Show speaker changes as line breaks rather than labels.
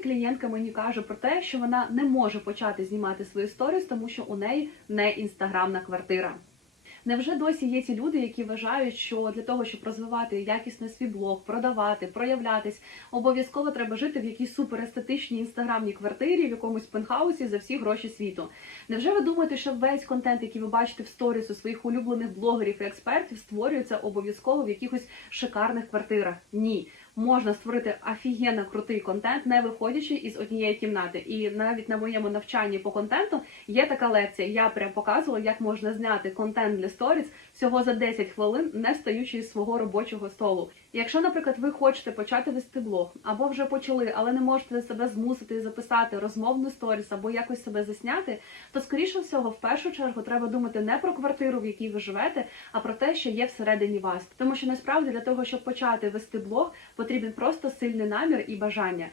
клієнтка мені каже про те, що вона не може почати знімати свої сторіс, тому що у неї не інстаграмна квартира. Невже досі є ті люди, які вважають, що для того, щоб розвивати якісно свій блог, продавати, проявлятись, обов'язково треба жити в якійсь суперестетичній інстаграмній квартирі, в якомусь пентхаусі за всі гроші світу? Невже ви думаєте, що весь контент, який ви бачите в сторіс у своїх улюблених блогерів і експертів, створюється обов'язково в якихось шикарних квартирах? Ні. Можна створити офігенно крутий контент, не виходячи із однієї кімнати. І навіть на моєму навчанні по контенту є така лекція. Я прям показувала, як можна зняти контент для сторіс всього за 10 хвилин, не встаючи з свого робочого столу. Якщо, наприклад, ви хочете почати вести блог, або вже почали, але не можете себе змусити записати розмовну сторіс або якось себе засняти, то скоріше всього, в першу чергу, треба думати не про квартиру, в якій ви живете, а про те, що є всередині вас. Тому що насправді для того, щоб почати вести блог, потрібен просто сильний намір і бажання.